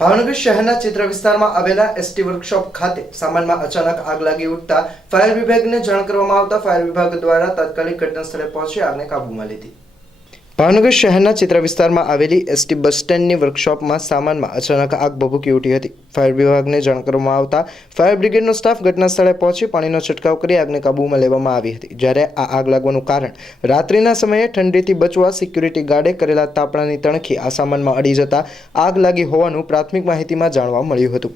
ભાવનગર શહેરના ચિત્ર વિસ્તારમાં આવેલા એસટી વર્કશોપ ખાતે સામાનમાં અચાનક આગ લાગી ઉઠતા ફાયર વિભાગને જાણ કરવામાં આવતા ફાયર વિભાગ દ્વારા તાત્કાલિક ઘટના સ્થળે પહોંચી આગને કાબૂમાં લીધી। ભાવનગર શહેરના ચિત્ર વિસ્તારમાં આવેલી એસટી બસ સ્ટેન્ડની વર્કશોપમાં સામાનમાં અચાનક આગ ભભૂકી ઉઠી હતી। ફાયર વિભાગને જાણ કરવામાં આવતા ફાયર બ્રિગેડનો સ્ટાફ ઘટના સ્થળે પહોંચી પાણીનો છંટકાવ કરી આગને કાબૂમાં લેવામાં આવી હતી। જ્યારે આ આગ લાગવાનું કારણ રાત્રિના સમયે ઠંડીથી બચવા સિક્યુરિટી ગાર્ડે કરેલા તાપણાની તણખી આ સામાનમાં અડી જતા આગ લાગી હોવાનું પ્રાથમિક માહિતીમાં જાણવા મળ્યું હતું।